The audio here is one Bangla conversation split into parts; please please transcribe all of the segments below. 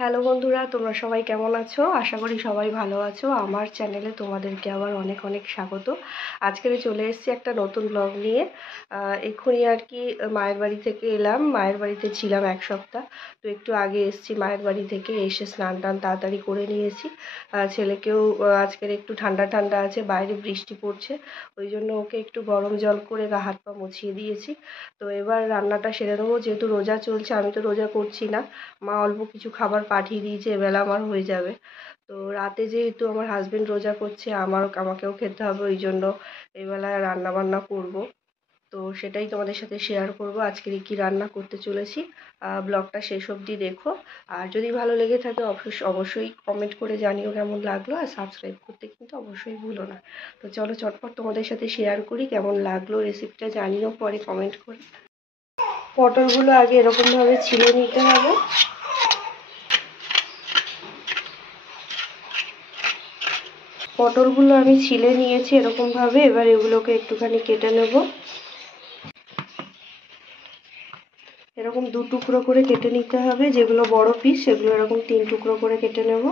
হ্যালো বন্ধুরা, তোমরা সবাই কেমন আছো? আশা করি সবাই ভালো আছো। আমার চ্যানেলে তোমাদেরকে আবার অনেক অনেক স্বাগত। আজকে চলে এসেছি একটা নতুন ব্লগ নিয়ে। এক্ষুনি আর কি মায়ের বাড়ি থেকে এলাম। মায়ের বাড়িতে ছিলাম এক সপ্তাহ। তো একটু আগে এসেছি মায়ের বাড়ি থেকে, এসে স্নান টান তাড়াতাড়ি করে নিয়েছি। ছেলেকেও আজকের একটু ঠান্ডা ঠান্ডা আছে, বাইরে বৃষ্টি পড়ছে, ওই জন্য ওকে একটু গরম জল করে গা হাত পা মুছিয়ে দিয়েছি। তো এবার রান্নাটা সেরে নেবো, যেহেতু রোজা চলছে। আমি তো রোজা করছি না, মা অল্প কিছু খাবার পাঠিয়ে দিয়েছে, এবেলা আমার হয়ে যাবে। তো রাতে যেহেতু আমার হাজবেন্ড রোজা করছে, আমাকেও খেতে হবে, ওই জন্য এবেলা রান্না বান্না করব। তো সেটাই তোমাদের সাথে শেয়ার করব, আজকে কি রান্না করতে চলেছি। ব্লগটা শেষ অবধি দেখো। আর যদি ভালো লেগে থাকে অবশ্যই কমেন্ট করে জানিও কেমন লাগলো, আর সাবস্ক্রাইব করতে কিন্তু অবশ্যই ভুলো না। তো চলো চটপট তোমাদের সাথে শেয়ার করি কেমন লাগলো রেসিপিটা, জানিও পরে কমেন্ট করে। পটলগুলো আগে এরকমভাবে ছিলে নিতে হবে। পটলগুলো আমি ছিলে নিয়েছি এরকমভাবে। এবার এগুলোকে একটুখানি কেটে নেব। এরকম দু টুকরো করে কেটে নিতে হবে, যেগুলো বড় পিস সেগুলো এরকম 3 টুকরো করে কেটে নেব।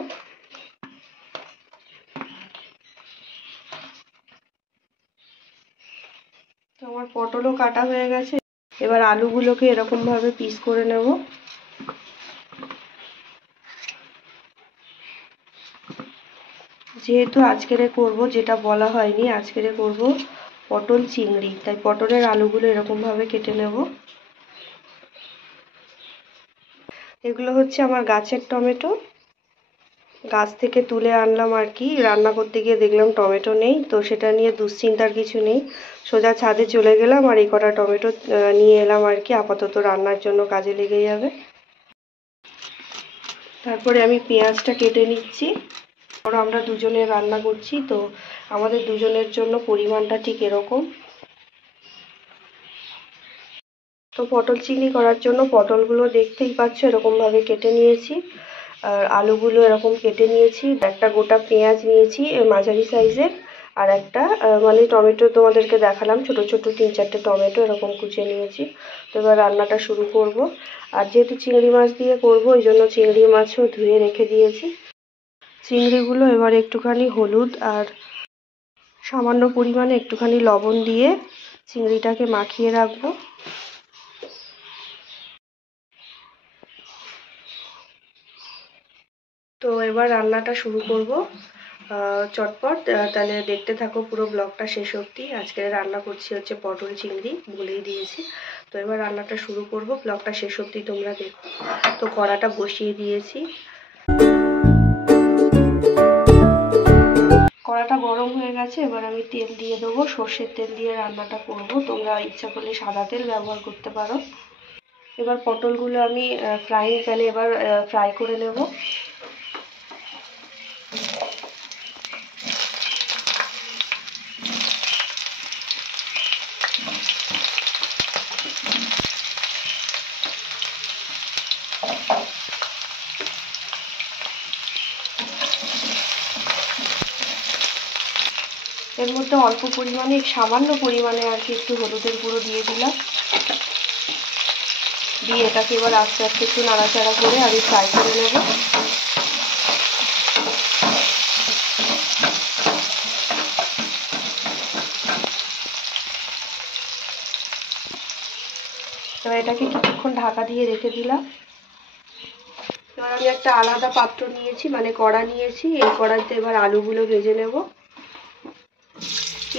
তো আমার পটলও কাটা হয়ে গেছে। এবার আলুগুলোকে এরকমভাবে পিস করে নেব। যেহেতু আজকেরে করব, যেটা বলা হয়নি, আজকেরে করব পটল চিংড়ি, তাই পটলের আলুগুলো এরকমভাবে কেটে নেব। এগুলো হচ্ছে আমার গাছের টমেটো, গাছ থেকে তুলে আনলাম আর কি। রান্না করতে গিয়ে দেখলাম টমেটো নেই, তো সেটা নিয়ে দুশ্চিন্তার কিছু নেই, সোজা ছাদে চলে গেলাম আর এই কটা টমেটো নিয়ে এলাম আর কি। আপাতত রান্নার জন্য কাজে লেগে যাবে। তারপরে আমি পেঁয়াজটা কেটে নিচ্ছি। আমরা দুজনে রান্না করছি, তো আমাদের দুজনের জন্য পরিমাণটা ঠিক এরকম। তো পটল চিংড়ি করার জন্য পটলগুলো দেখতেই পাচ্ছ এরকমভাবে কেটে নিয়েছি, আর আলুগুলো এরকম কেটে নিয়েছি। একটা গোটা পেঁয়াজ নিয়েছি মাঝারি সাইজের, আর একটা মানে টমেটো তোমাদেরকে দেখালাম, ছোট ছোট 3-4টে টমেটো এরকম কুচিয়ে নিয়েছি। তো এবার রান্নাটা শুরু করব। আর যেহেতু চিংড়ি মাছ দিয়ে করব, ওই জন্য চিংড়ি মাছও ধুয়ে রেখে দিয়েছি। চিংড়িগুলো এবার একটুখানি হলুদ আর সামান্য পরিমাণে একটুখানি লবণ দিয়ে চিংড়িটাকে মাখিয়ে রাখবো। তো এবার রান্নাটা শুরু করব চটপট। তাহলে দেখতে থাকো পুরো ব্লগটা শেষ অবধি। আজকে রান্না করছি হচ্ছে পটল চিংড়ি, বলেই দিয়েছি। তো এবার রান্নাটা শুরু করব, ব্লগটা শেষ অবধি তোমরা দেখো। তো কড়াটা বসিয়ে দিয়েছি, কড়াটা গরম হয়ে গেছে। এবার আমি তেল দিয়ে দেবো, সর্ষের তেল দিয়ে রান্নাটা করব। তোমরা ইচ্ছা করলে সাদা তেল ব্যবহার করতে পারো। এবার পটলগুলো আমি ফ্রাইং প্যানে এবার ফ্রাই করে নেব। এর মধ্যে অল্প পরিমাণে, সামান্য পরিমাণে আর কি একটু হলুদের গুঁড়ো দিয়ে দিলাম। দিয়ে এটাকে এবার আস্তে আস্তে একটু নাড়াচাড়া করে আমি ফ্রাই করে নেব। এবার এটাকে কিছুক্ষণ ঢাকা দিয়ে রেখে দিলাম। এবার আমি একটা আলাদা পাত্র নিয়েছি, মানে কড়া নিয়েছি। এই কড়াইতে এবার আলুগুলো ভেজে নেব।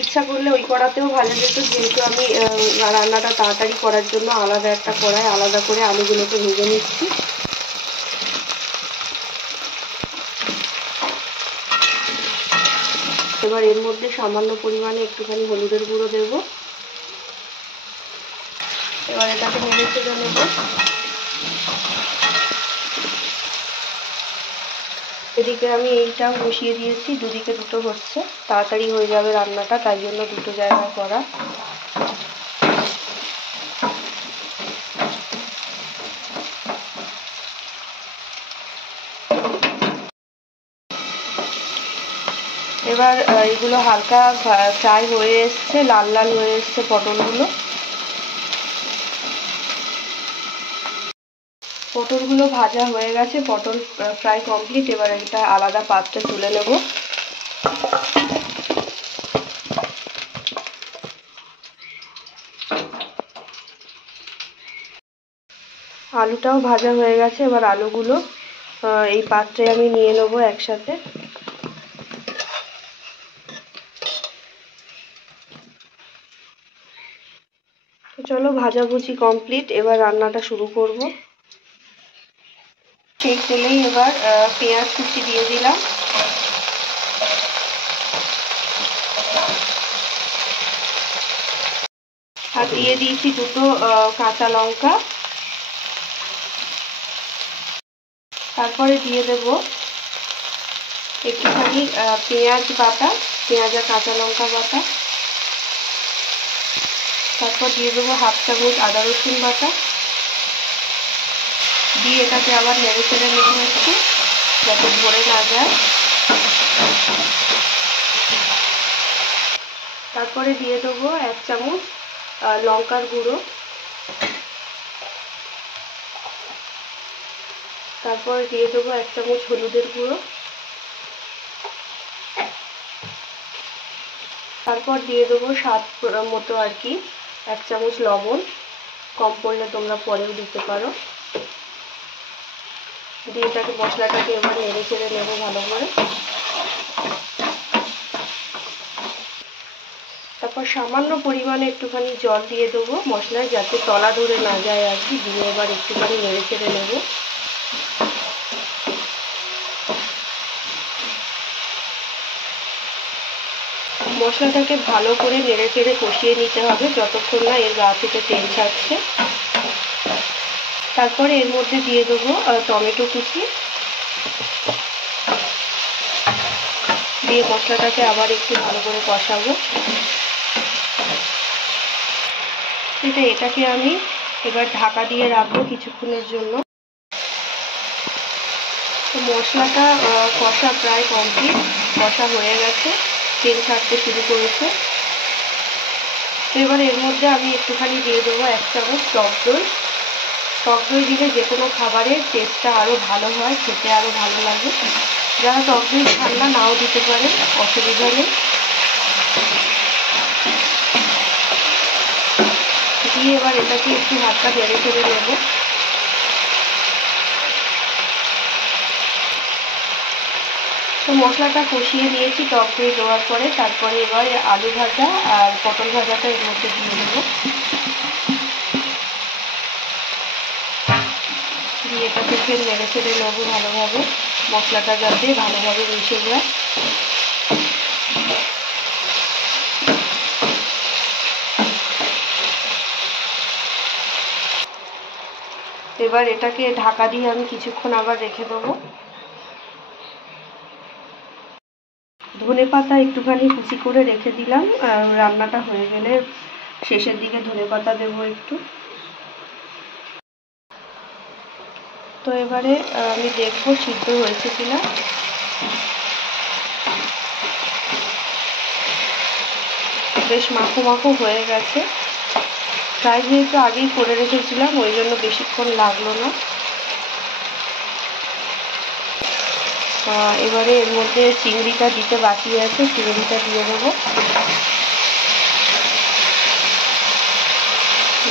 ইচ্ছা করলে ওই কড়াতেও ভাজা যেত, যেহেতু আমি রান্নাটা তাড়াতাড়ি করার জন্য আলাদা একটা কড়াই আলাদা করে আলুগুলোকে ভেজে নিচ্ছি। এবার এর মধ্যে সামান্য পরিমাণে একটুখানি হলুদের গুঁড়ো দেব। এবার এটাকে নেড়ে চেড়ে নেব। এদিকে আমি এইটা বসিয়ে দিয়েছি, দুদিকে দুটো হচ্ছে, তাড়াতাড়ি হয়ে যাবে রান্নাটা, তাই জন্য দুটো জায়গায় করা। এবার এগুলো হালকা ফ্রাই হয়ে এসছে, লাল লাল হয়ে এসছে পটলগুলো। পটলগুলো ভাজা হয়ে গেছে, পটল ফ্রাই কমপ্লিট। এবার এটা আলাদা পাত্রে তুলে নেব। আলুটাও ভাজা হয়ে গেছে, এবার আলুগুলো এই পাত্রে আমি নিয়ে নেব একসাথে। তো চলো, ভাজাভুজি কমপ্লিট, এবার রান্নাটা শুরু করব। সেই তেলেই এবার পেঁয়াজ কুচি দিয়ে দিলাম, আর দিয়ে দিয়েছি দুটো কাঁচা লঙ্কা। তারপরে দিয়ে দেব একটুখানি পেঁয়াজ বাটা, পেঁয়াজ আর কাঁচা লঙ্কা বাটা। তারপর দিয়ে দেবো 1/2 চামচ আদা রসুন বাটা, দিয়ে এটাকে আবার নেড়ে চেড়ে নেব একটু, যাতে ধরে না যায়। তারপরে দিয়ে দেবো 1 চামচ লঙ্কার গুঁড়ো, তারপর দিয়ে দেবো 1 চামচ হলুদের গুঁড়ো, তারপর দিয়ে দেবো স্বাদ মতো আর কি 1 চামচ লবণ, কম পড়লে তোমরা পরেও দিতে পারো। দিয়ে এটাকে মশলাটাকে এবার নেড়ে চেড়ে নেবো ভালো করে। তারপর সামান্য পরিমাণে একটুখানি জল দিয়ে দেবো মশলায়, যাতে তলা ধরে না যায় আর কি। দিয়ে এবার একটুখানি নেড়ে চেড়ে নেবো। মশলাটাকে ভালো করে নেড়ে চেড়ে কষিয়ে নিতে হবে যতক্ষণ না এর গা থেকে তেল ছাড়ছে। তারপরে এর মধ্যে দিয়ে দেবো টমেটো কুচি, দিয়ে মশলাটাকে আবার একটু ভালো করে কষাবো। এটাকে আমি এবার ঢাকা দিয়ে রাখবো কিছুক্ষণের জন্য। তো মশলাটা কষা প্রায় কমপ্লিট, কষা হয়ে গেছে, তেল ছাড়তে শুরু করেছে। তো এবার এর মধ্যে আমি একটুখানি দিয়ে দেবো 1 চামচ টক দই। টক দই দিলে যে কোনো খাবারের টেস্টটা আরও ভালো হয়, খেতে আরও ভালো লাগে। যারা টক দই খান না, নাও দিতে পারে, অসুবিধা নেই। দিয়ে এবার এটাকে একটু হালকা নেড়ে চেড়ে নেব। তো মশলাটা কষিয়ে নিয়েছি টক দই দেওয়ার পরে। তারপরে এবার আলু ভাজা আর পটল ভাজাটা এর মধ্যে দিয়ে দেবো, দিয়ে এটাকে ফের নেড়ে চেড়ে নেবো ভালোভাবে, মশলাটা যাতে ভালোভাবে মিশে যায়। এবার এটাকে ঢাকা দিয়ে আমি কিছুক্ষণ আবার রেখে দেবো। ধনেপাতা একটুখানি কুচি করে রেখে দিলাম, রান্নাটা হয়ে গেলে শেষের দিকে ধনেপাতা দেবো একটু। তো এবারে আমি দেখবো সিদ্ধ হয়েছে কিনা। বেশ মাখো মাখো হয়ে গেছে, ফ্রাই যেহেতু আগেই করে রেখেছিলাম ওই জন্য বেশিক্ষণ লাগলো না। এবারে এর মধ্যে চিংড়িটা দিতে বাকি আছে, চিংড়িটা দিয়ে দেবো।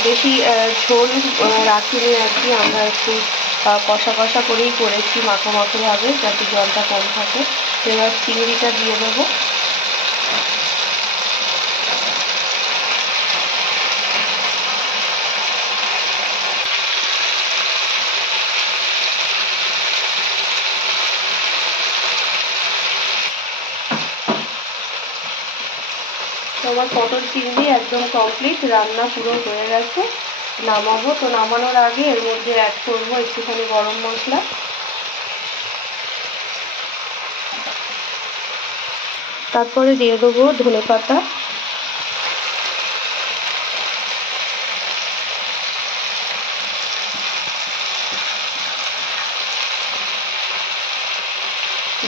বেশি ঝোল রাখিনি আর কি, আমরা একটু কষা কষা করেই করেছি, মাখো মাখোভাবে, যাতে জলটা কম থাকে। এবার চিংড়িটা দিয়ে দেবো। আমার পটল চিংড়ি একদম কমপ্লিট, রান্না পুরো হয়ে গেছে। নামাবো। তো নামানোর আগে এর মধ্যে অ্যাড করবো একটুখানি গরম মশলা, তারপরে দিয়ে দেবো ধনেপাতা,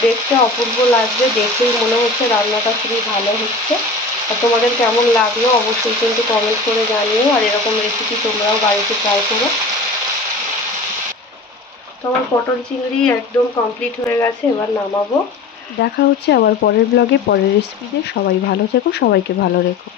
দেখতে অপূর্ব লাগবে, দেখেই মনে হচ্ছে রান্নাটা খুবই ভালো হচ্ছে। আর তোমাদের কেমন লাগলো অবশ্যই কিন্তু কমেন্ট করে জানিও, আর এরকম রেসিপি তোমরাও বাড়িতে ট্রাই করো। তো আমার পটল চিংড়ি একদম কমপ্লিট হয়ে গেছে, এবার নামাবো। দেখা হচ্ছে আবার পরের ব্লগে, পরের রেসিপিতে। সবাই ভালো থেকো, সবাইকে ভালো রেখো।